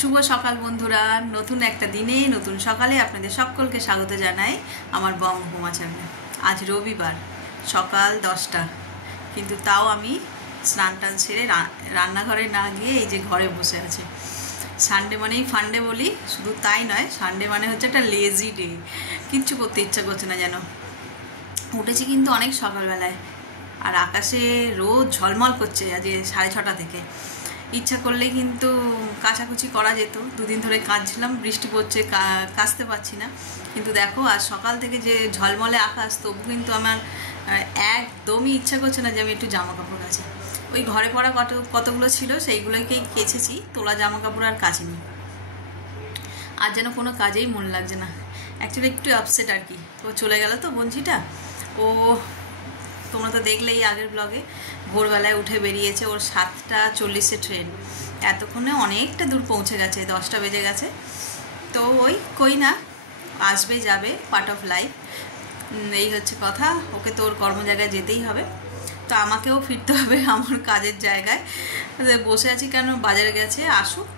শুভ সকাল বন্ধুরা, নতুন একটা দিনে নতুন সকালে আপনাদের সকলকে স্বাগত জানাই আমার বঙ্গভূমা চ্যানেলে। আজ রবিবার সকাল 10টা, কিন্তু তাও আমি স্নান টান সেরে রান্নাঘরে না গিয়ে এই যে ঘরে বসে আছি। সানডে মানেই ফান্ডে বলি, শুধু তাই নয়, সানডে মানে হচ্ছে একটা লেজি ডে, কিচ্ছু করতে ইচ্ছা করছে না যেন। উঠেছি কিন্তু অনেক সকালবেলায়, আর আকাশে রোদ ঝলমল করছে আজ 6:30 থেকে। ইচ্ছা করলে কিন্তু কাচাকুচি করা যেত, দুদিন ধরে কাচছিলাম, বৃষ্টি পড়ছে কাচতে পারছি না। কিন্তু দেখো আজ সকাল থেকে যে ঝলমলে আকাশ, তবু কিন্তু আমার একদমই ইচ্ছা করছে না যে আমি একটু জামা কাপড় কাচি। ওই ঘরে পড়া কতগুলো ছিল সেইগুলোকেই কেচেছি, তোলা জামা কাপড় আর কাচিনি। আর যেন কোনো কাজেই মন লাগছে না। অ্যাকচুয়ালি একটু আপসেট আর কি। ও চলে গেল তো বঞ্চিটা, ও তোমরা তো দেখলেই আগের ব্লগে, ভোরবেলায় উঠে বেরিয়েছে, ওর 7:40 ট্রেন। এতক্ষণে অনেকটা দূর পৌঁছে গেছে, 10টা বেজে গেছে। তো ওই কই না, আসবে যাবে, পার্ট অফ লাইফ, এই হচ্ছে কথা। ওকে তো ওর কর্মজায়গায় যেতেই হবে, তো আমাকেও ফিরতে হবে আমার কাজের জায়গায়। বসে আছি কেন, বাজারে গেছে, আসুক।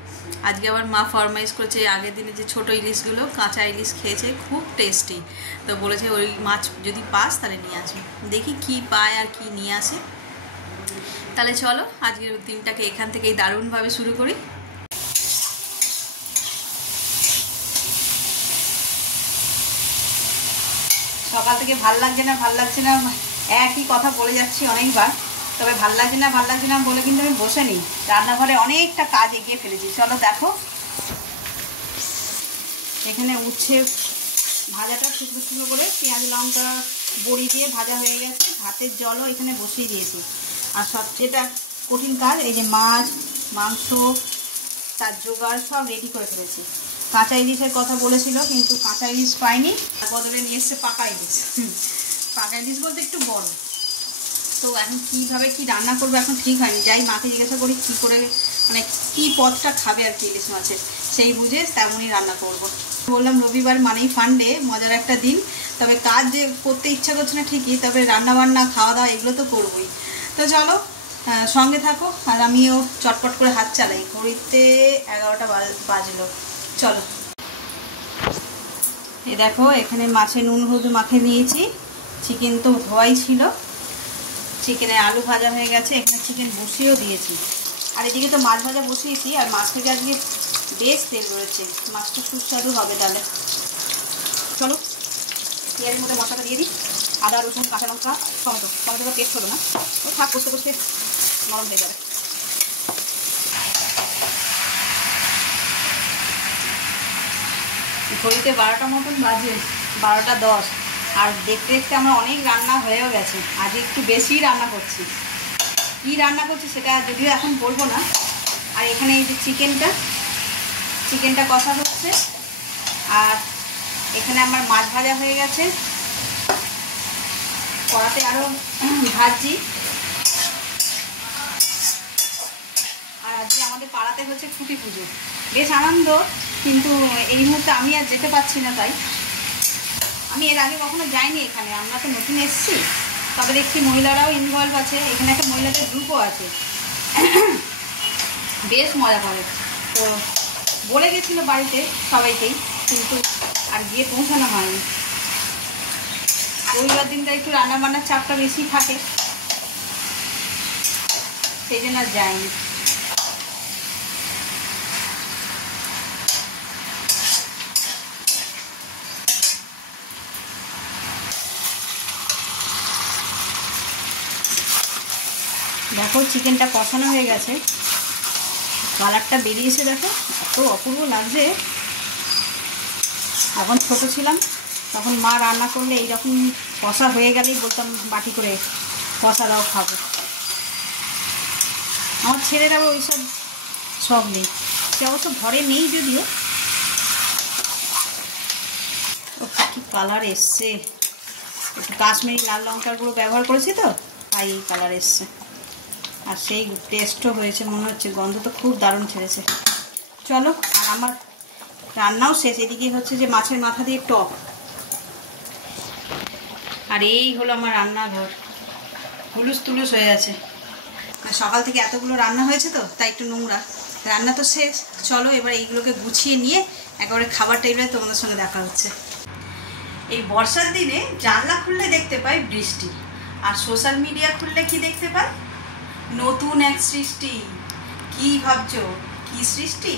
আজকে আবার মা ফরমাইশ করেছে, আগের দিনে যে ছোটো ইলিশগুলো, কাঁচা ইলিশ খেয়েছে, খুব টেস্টি। তো বলেছে ওই মাছ যদি পাস তাহলে নিয়ে আসবে। দেখি কি পায় আর কি নিয়ে আসে। তাহলে চলো আজকের দিনটাকে এখান থেকেই দারুণভাবে শুরু করি। সকাল থেকে ভাল লাগছে না একই কথা বলে যাচ্ছি অনেকবার, তবে ভাল লাগছে না বলে কিন্তু আমি বসে নিই। রান্নাঘরে অনেকটা কাজ এগিয়ে ফেলেছি। চলো দেখো, এখানে উচ্ছে ভাজাটা শুকনো শুকনো করে পেঁয়াজ লঙ্কা বড়ি দিয়ে ভাজা হয়ে গেছে। ভাতের জলও এখানে বসিয়ে দিয়েছি। আর সবচেয়েটা কঠিন কাজ, এই যে মাছ মাংস তার জোগাড় সব রেডি করে ফেলেছি। কাঁচা ইলিশের কথা বলেছিল, কিন্তু কাঁচা ইলিশ পাইনি, তার বদলে নিয়ে এসছে পাকা ইলিশ। পাকা ইলিশ বলতে একটু বড়। তো এখন কীভাবে কি রান্না করবো এখন ঠিক হয়নি। যাই মাকে জিজ্ঞাসা করি কী করে, মানে কী পদটা খাবে আর কি ইলিশ মাছের, সেই বুঝে তেমনই রান্না করব। বললাম রবিবার মানেই ফান্ডে, মজার একটা দিন। তবে কাজ যে করতে ইচ্ছা করছে না ঠিকই, তবে রান্নাবান্না খাওয়া দাওয়া এগুলো তো করবোই। তো চলো সঙ্গে থাকো, আর আমিও চটপট করে হাত চালাই। ঘড়িতে 11টা বাজলো। চলো, এই দেখো এখানে মাছে নুন হলুদ মাখিয়ে নিয়েছি। চিকেন তো ধোয়াই ছিল, চিকেনে আলু ভাজা হয়ে গেছে, এখানে চিকেন বসিয়েও দিয়েছি। আর এদিকে তো মাছ ভাজা বসিয়েছি, আর মাছ থেকে আজকে বেশ তেল রয়েছে, মাছটা সুস্বাদু হবে। তাহলে চলো পেঁয়াজের মধ্যে মশলাটা দিয়ে দিই। আদা রসুন কাঁচা লঙ্কা টমেটো পেস্ট হলো না, ও থাক, কষতে কষতে নরম হয়ে যাবে। ঘড়িতে 12টা মতন বাজে, 12:10। আর দেখতে দেখতে আমার অনেক রান্না হয়েও গেছে। আজ একটু বেশিই রান্না করছি। কী রান্না করছি সেটা যদিও এখন বলবো না। আর এখানে এই যে চিকেনটা কষা হচ্ছে, আর এখানে আমার মাছ ভাজা হয়ে গেছে, কড়াতে আরও ভাজছি। আর আজকে আমাদের পাড়াতে হচ্ছে খুঁটি পুজো, বেশ আনন্দ। কিন্তু এই মুহূর্তে আমি আর যেতে পারছি না, তাই আমি এর আগে কখনো যাইনি এখানে, আমরা তো নতুন এসেছি। তবে দেখছি মহিলারাও ইনভলভ আছে, এখানে একটা মহিলাদের গ্রুপও আছে, বেশ মজা করে। তো বলে গেছিলো বাড়িতে সবাইকেই, কিন্তু আর গিয়ে পৌঁছানো হয়নি। রবিবার দিনটা একটু রান্নাবান্নার চাপটা বেশি থাকে, সেই জন্য আর যায়নি। দেখো চিকেনটা কষানো হয়ে গেছে, কালারটা বেরিয়েছে, দেখো এত অপূর্ব লাগছে। এখন ছোট ছিলাম তখন মা রান্না করলে এইরকম কষা হয়ে গেলেই বলতাম বাটি করে কষা দাও, খাবো। আমার ছেলেরাও ওইসব শখ নেই, সে অবশ্য ঘরে নেই যদিও। ও কি কালার এসছে, একটু কাশ্মীরি লাল লঙ্কার গুঁড়ো ব্যবহার করেছি তো, তাই এই কালার এসছে। আর সেই টেস্টও হয়েছে মনে হচ্ছে, গন্ধ তো খুব দারুণ ছেড়েছে। চলো, আর আমার রান্নাও শেষ। এদিকে হচ্ছে যে মাছের মাথা দিয়ে টক, আর এই হলো আমার রান্নাঘর, হুলুস তুলুস হয়ে আছে। সকাল থেকে এতগুলো রান্না হয়েছে তো, তাই একটু নোংরা। রান্না তো শেষ, চলো এবার এইগুলোকে গুছিয়ে নিয়ে একেবারে খাবার টেবিলে তোমাদের সঙ্গে দেখা হচ্ছে। এই বর্ষার দিনে জানলা খুললে দেখতে পাই বৃষ্টি, আর সোশ্যাল মিডিয়া খুললে কি দেখতে পাই? নতুন এক সৃষ্টি। কি ভাবছো কি সৃষ্টি?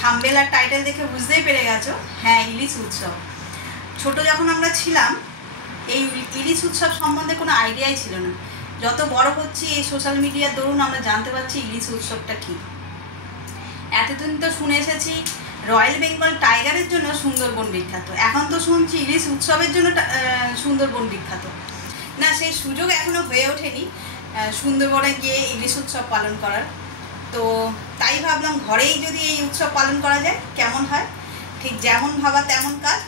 থাম্বনেল আর টাইটেল দেখে বুঝতেই পেরে গেছো, হ্যাঁ, ইলিশ উৎসব। ছোট যখন আমরা ছিলাম এই ইলিশ উৎসব সম্বন্ধে কোনো আইডিয়াই ছিল না। যত বড় হচ্ছি এই সোশ্যাল মিডিয়ার দরুন আমরা জানতে পারছি ইলিশ উৎসবটা কী। এতদিন তো শুনে এসেছি রয়্যাল বেঙ্গল টাইগারের জন্য সুন্দরবন বিখ্যাত, এখন তো শুনছি ইলিশ উৎসবের জন্য সুন্দরবন বিখ্যাত। না, সেই সুযোগ এখনও হয়ে ওঠেনি সুন্দরবনে গিয়ে ইলিশ উৎসব পালন করার। তো তাই ভাবলাম ঘরেই যদি এই উৎসব পালন করা যায় কেমন হয়। ঠিক যেমন ভাবা তেমন কাজ।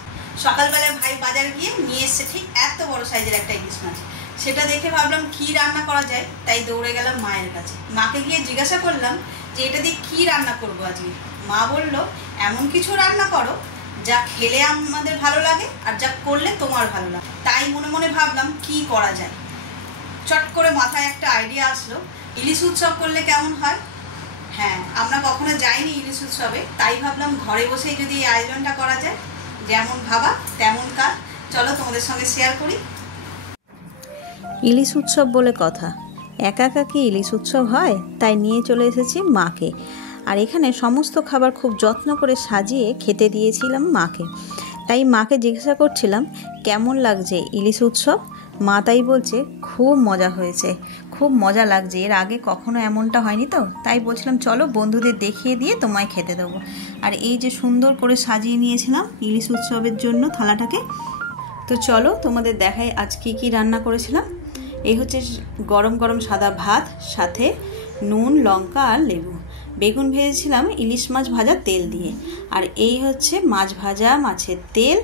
সকালবেলা ভাই বাজার গিয়ে নিয়ে এসছে ঠিক এত বড় সাইজের একটা ইলিশ মাছ। সেটা দেখে ভাবলাম কী রান্না করা যায়, তাই দৌড়ে গেলাম মায়ের কাছে। মাকে গিয়ে জিজ্ঞাসা করলাম যে এটা দিয়ে কী রান্না করবো আজকে। মা বলল এমন কিছু রান্না করো যা খেলে আমাদের ভালো লাগে আর যা করলে তোমার ভালো লাগে। তাই মনে মনে ভাবলাম কি করা যায়। চট করে মাথায় একটা আইডিয়া আসলো, ইলিশ উৎসব করলে কেমন হয়। হ্যাঁ, আমরা কখনো যাইনি ইলিশ উৎসবে, তাই ভাবলাম ঘরে বসেই যদি এই আয়োজনটা করা যায়। যেমন ভাবা তেমন কাজ, চলো তোমাদের সঙ্গে শেয়ার করি। ইলিশ উৎসব বলে কথা, একা একা কি ইলিশ উৎসব হয়? তাই নিয়ে চলে এসেছি মাকে। আর এখানে সমস্ত খাবার খুব যত্ন করে সাজিয়ে খেতে দিয়েছিলাম মাকে। তাই মাকে জিজ্ঞাসা করছিলাম কেমন লাগছে ইলিশ উৎসব। মা তাই বলছে খুব মজা হয়েছে, খুব মজা লাগছে, এর আগে কখনো এমনটা হয়নি তো। তাই বলছিলাম চলো বন্ধুদের দেখিয়ে দিয়ে তোমায় খেতে দেবো। আর এই যে সুন্দর করে সাজিয়ে নিয়েছিলাম ইলিশ উৎসবের জন্য থালাটাকে। তো চলো তোমাদের দেখাই আজ কী কী রান্না করেছিলাম। এই হচ্ছে গরম গরম সাদা ভাত, সাথে নুন, লঙ্কা আর লেবু। বেগুন ভেজেছিলাম ইলিশ মাছ ভাজা তেল দিয়ে। আর এই হচ্ছে মাছ ভাজা মাছের তেল,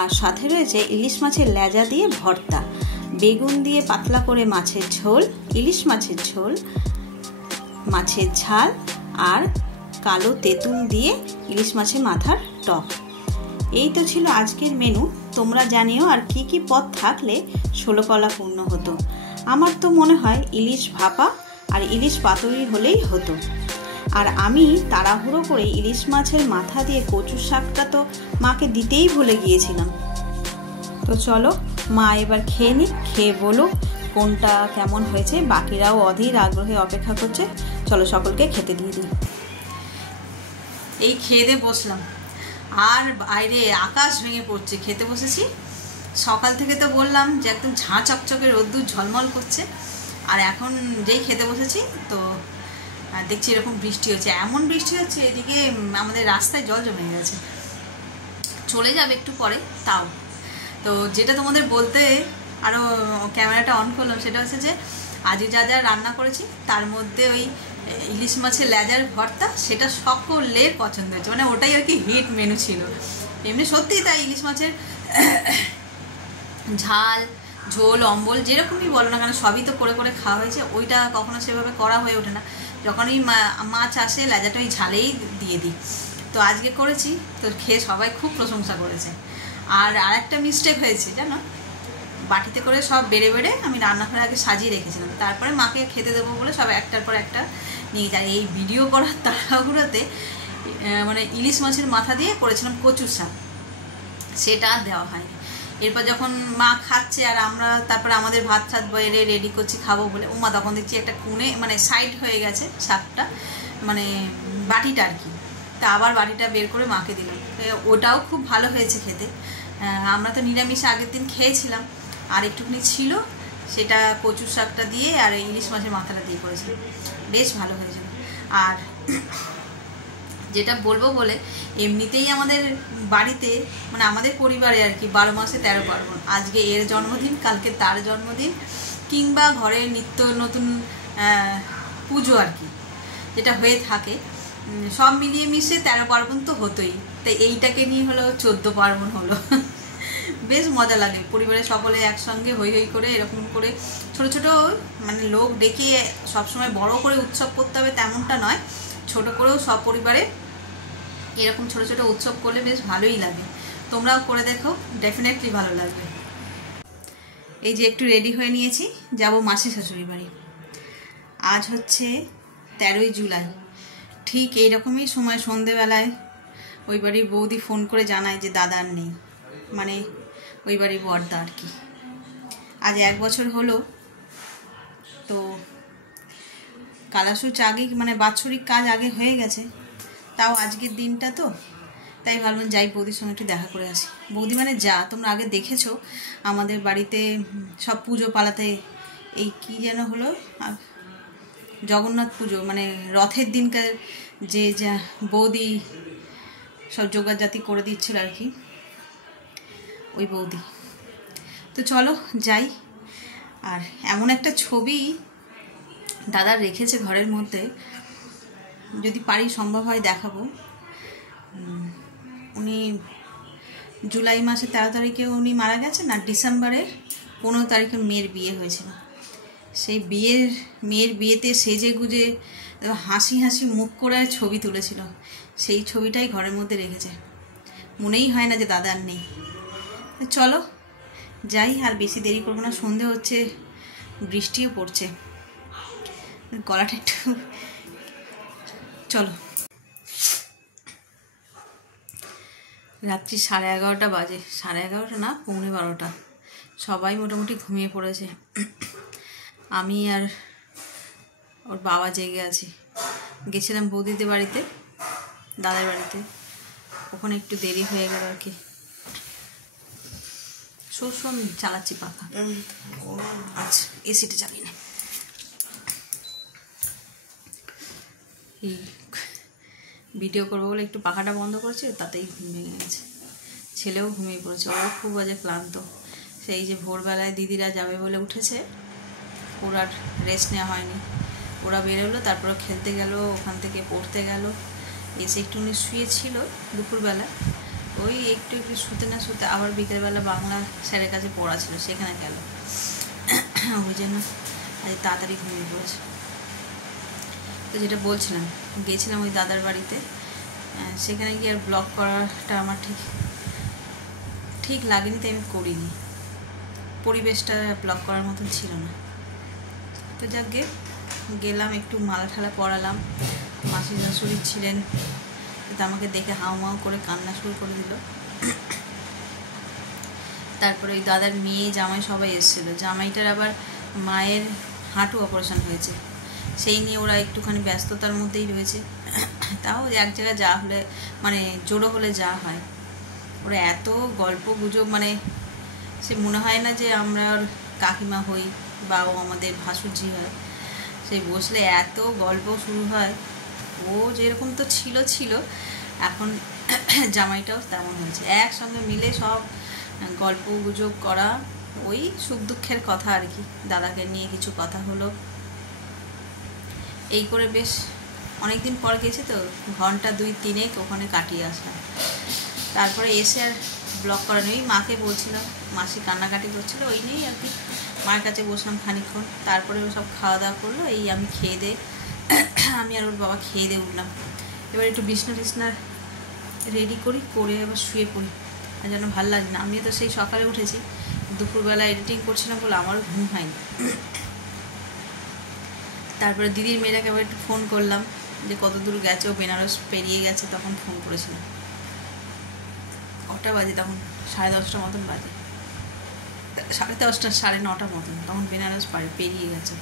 আর সাথে রয়েছে ইলিশ মাছের লেজা দিয়ে ভর্তা, বেগুন দিয়ে পাতলা করে মাছের ঝোল, ইলিশ মাছের ঝোল, মাছের ঝাল আর কালো তেঁতুল দিয়ে ইলিশ মাছের মাথার টক। এই তো ছিল আজকের মেনু। তোমরা জানিও আর কি কি পদ থাকলে 16 কলা পূর্ণ হতো। আমার তো মনে হয় ইলিশ ভাপা আর ইলিশ পাতুরি হলেই হতো। আর আমি তাড়াহুড়ো করে ইলিশ মাছের মাথা দিয়ে কচুর শাকটা তো মাকে দিতেই ভুলে গিয়েছিলাম। তো চলো মা এবার খেয়ে নিক, খেয়ে বলো কোনটা কেমন হয়েছে। বাকিরাও অধীর আগ্রহে অপেক্ষা করছে, চলো সকলকে খেতে দিয়ে দিই। এই খেয়ে দিয়ে বসলাম, আর বাইরে আকাশ ভেঙে পড়ছে। খেতে বসেছি সকাল থেকে, তো বললাম যে একদম ঝাঁ চকচকে রোদ্দুর ঝলমল করছে। আর এখন যেই খেতে বসেছি তো দেখছি এরকম বৃষ্টি হচ্ছে, এমন বৃষ্টি হচ্ছে এদিকে আমাদের রাস্তায় জল জমে গেছে। চলে যাবে একটু পরে তাও। তো যেটা তোমাদের বলতে আরও ক্যামেরাটা অন করলাম সেটা হচ্ছে যে আজকে যা যা রান্না করেছি তার মধ্যে ওই ইলিশ মাছের লেজার ভর্তা, সেটা সকলের পছন্দ হয়েছে। মানে ওটাই আর কি হিট মেনু ছিল। এমনি সত্যিই তাই, ইলিশ মাছের ঝাল, ঝোল, অম্বল যেরকমই বলো না কেন সবই তো করে করে খাওয়া হয়েছে। ওইটা কখনো সেভাবে করা হয়ে ওঠে না। যখন ওই মাছ আসে লেজাটা ওই ঝালেই দিয়ে দিই। তো আজকে করেছি, তো খেয়ে সবাই খুব প্রশংসা করেছে। আর আরেকটা মিস্টেক হয়েছে জানো, বাটিতে করে সব বেড়ে বেড়ে আমি রান্নাঘরে আগে সাজিয়ে রেখেছিলাম, তারপরে মাকে খেতে দেবো বলে সব একটার পর একটা নিয়ে যায়। এই ভিডিও করার তাড়াহুড়োতে মানে ইলিশ মাছের মাথা দিয়ে করেছিলাম কচুর শাক, সেটা আর দেওয়া হয়নি। এরপর যখন মা খাচ্ছে আর আমরা তারপরে আমাদের ভাত ছাত বাইরে রেডি করছি খাবো বলে, মা তখন দেখছি একটা কোণে মানে সাইড হয়ে গেছে শাকটা, মানে বাটিটা আর কি। তা আবার বাটিটা বের করে মাকে দিলাম। ওটাও খুব ভালো হয়েছে খেতে। আমরা তো নিরামিষ আগের দিন খেয়েছিলাম, আর একটুখানি ছিল, সেটা কচুর শাকটা দিয়ে আর ইলিশ মাছের মাথাটা দিয়ে করেছিলাম, বেশ ভালো হয়েছিল। আর যেটা বলবো বলে, এমনিতেই আমাদের বাড়িতে মানে আমাদের পরিবারে আর কি 12 মাসে 13 পার্বণ। আজকে এর জন্মদিন, কালকে তার জন্মদিন, কিংবা ঘরে নিত্য নতুন পুজো আর কি যেটা হয়ে থাকে, সব মিলিয়ে মিশে 13 পার্বণ তো হতোই। তাই এইটাকে নিয়ে হলো 14 পার্বণ হলো। বেশ মজা লাগে পরিবারের সকলে একসঙ্গে হই হই করে এরকম করে ছোট ছোট মানে লোক ডেকে সবসময় বড় করে উৎসব করতে হবে তেমনটা নয়, ছোট করেও সব পরিবারে এরকম ছোট ছোট উৎসব করলে বেশ ভালোই লাগে। তোমরাও করে দেখো, ডেফিনেটলি ভালো লাগবে। এই যে একটু রেডি হয়ে নিয়েছি, যাব মাসি শাশুড়ি বাড়ি। আজ হচ্ছে 13ই জুলাই। ঠিক এইরকমই সময় সন্ধেবেলায় ওই বাড়ির বৌদি ফোন করে জানায় যে দাদা আর নেই, মানে ওই বাড়ির বড়দা আর কি। আজ 1 বছর হলো। তো কালাসুচ আগে মানে বাৎসরিক কাজ আগে হয়ে গেছে, তাও আজকের দিনটা তো, তাই ভাবলাম যাই বৌদির সঙ্গে একটু দেখা করে আসি। বৌদি মানে যা, তোমরা আগে দেখেছো আমাদের বাড়িতে সব পুজো পালাতে, এই কি যেন হলো জগন্নাথ পুজো, মানে রথের দিনকার যে যা বৌদি সব জোগাড়জাতি করে দিচ্ছিল আর কি, ওই বৌদি। তো চলো যাই। আর এমন একটা ছবি দাদা রেখেছে ঘরের মধ্যে, যদি পারি সম্ভব হয় দেখাবো। উনি জুলাই মাসে 13 তারিখে উনি মারা গেছেন, আর ডিসেম্বরের 15 তারিখে মেয়ের বিয়ে হয়েছিল। সেই মেয়ের বিয়েতে সেজে গুজে হাসি হাসি মুখ করে ছবি তুলেছিল, সেই ছবিটাই ঘরের মধ্যে রেখেছে। মনেই হয় না যে দাদা আর নেই। চলো যাই, আর বেশি দেরি করবো না, সন্ধে হচ্ছে, বৃষ্টিও পড়ছে, গলাটা একটু, চলো। রাত্রি 11:30 বাজে, 11:30 না 11:45, সবাই মোটামুটি ঘুমিয়ে পড়েছে। আমি আর ওর বাবা জেগে আছি। গেছিলাম বৌদিদের বাড়িতে, দাদার বাড়িতে, ওখানে একটু দেরি হয়ে গেল আর কি। শোন চালাচ্ছি পাখা, আচ্ছা এসিটা চালিয়ে নে। এই ভিডিও করবো বলে একটু পাখাটা বন্ধ করেছে, তাতেই ঘুম ভেঙে গেছে। ছেলেও ঘুমিয়ে পড়েছে, ও খুব বাজে ক্লান্ত। সেই যে ভোরবেলায় দিদিরা যাবে বলে উঠেছে, ওর আর রেস্ট নেওয়া হয়নি। ওরা বেরোলো, তারপরে খেলতে গেল, ওখান থেকে পড়তে গেল, এসে একটুখানি শুয়েছিল দুপুরবেলা। ওই একটু শুতে না শুতে আবার বিকেলবেলা বাংলা স্যারের কাছে পড়া ছিল, সেখানে গেল। ওই জন্য আজ তাড়াতাড়ি ঘুমিয়ে পড়েছে। তো যেটা বলছিলাম, গেছিলাম ওই দাদার বাড়িতে, সেখানে গিয়ে আর ব্লগ করাটা আমার ঠিক লাগেনি, তাই আমি করিনি। পরিবেশটা ব্লগ করার মতন ছিল না। তো যাক গেলাম, একটু মালা ঠালা পরালাম। মাসি শাশুড়ি ছিলেন, তো আমাকে দেখে হাউ মাউ করে কান্না শুরু করে দিল। তারপরে ওই দাদার মেয়ে জামাই সবাই এসেছিলো। জামাইটার আবার মায়ের হাঁটু অপারেশন হয়েছে, সেই নিয়ে ওরা একটুখানি ব্যস্ততার মধ্যেই রয়েছে। তাও এক জায়গায় যা হলে, মানে জোড়ো হলে যা হয়, ওরা এত গল্প গুজব, মানে সে মনে হয় না যে আমরা ওর কাকিমা হই বা ও আমাদের ভাসুরজি হয়। সেই বসলে এত গল্প শুরু হয়। ও যেরকম তো ছিল, এখন জামাইটাও তেমন হয়েছে। একসঙ্গে মিলে সব গল্প গুজব করা, ওই সুখ দুঃখের কথা আর কি। দাদাকে নিয়ে কিছু কথা হলো, এই করে বেশ অনেকদিন পর গেছে তো, ঘন্টা 2-3 ওখানে কাটিয়ে আসলাম। তারপরে এসে আর ব্লগ করা নেই। মাকে বলছিলাম, মাসি কান্নাকাটি করছিল, ওই নিয়েই আর কি মায়ের কাছে বসলাম খানিকক্ষণ। তারপরে ও সব খাওয়া দাওয়া করলো, এই আমি খেয়ে দিয়ে, আমি আর ওর বাবা খেয়ে দিয়ে উঠলাম। এবার একটু বিছনা টিছনা রেডি করে এবার শুয়ে পড়ি, আর যেন ভালো লাগে না। আমিও তো সেই সকালে উঠেছি, দুপুরবেলা এডিটিং করছিলাম বলে আমারও ঘুম হয়নি। তারপরে দিদির মেয়েটাকে আবার একটু ফোন করলাম যে কত দূর গেছে, ও বেনারস পেরিয়ে গেছে, তখন ফোন করেছিলাম। কটা বাজে তখন? 10:30 মতন বাজে, 10:30 9:30 মতন, তখন বেনারস পেরিয়ে গেছে।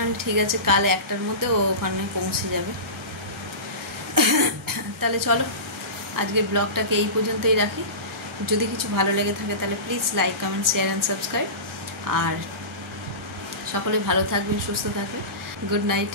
আমি ঠিক আছে, কাল 1টার মধ্যে ও ওখানে পৌঁছে যাবে। তাহলে চলো আজকের ব্লগটাকে এই পর্যন্তই রাখি। যদি কিছু ভালো লেগে থাকে তাহলে please like, comment, share and subscribe. আর সকলে ভালো থাকবেন, সুস্থ থাকবেন। Good night.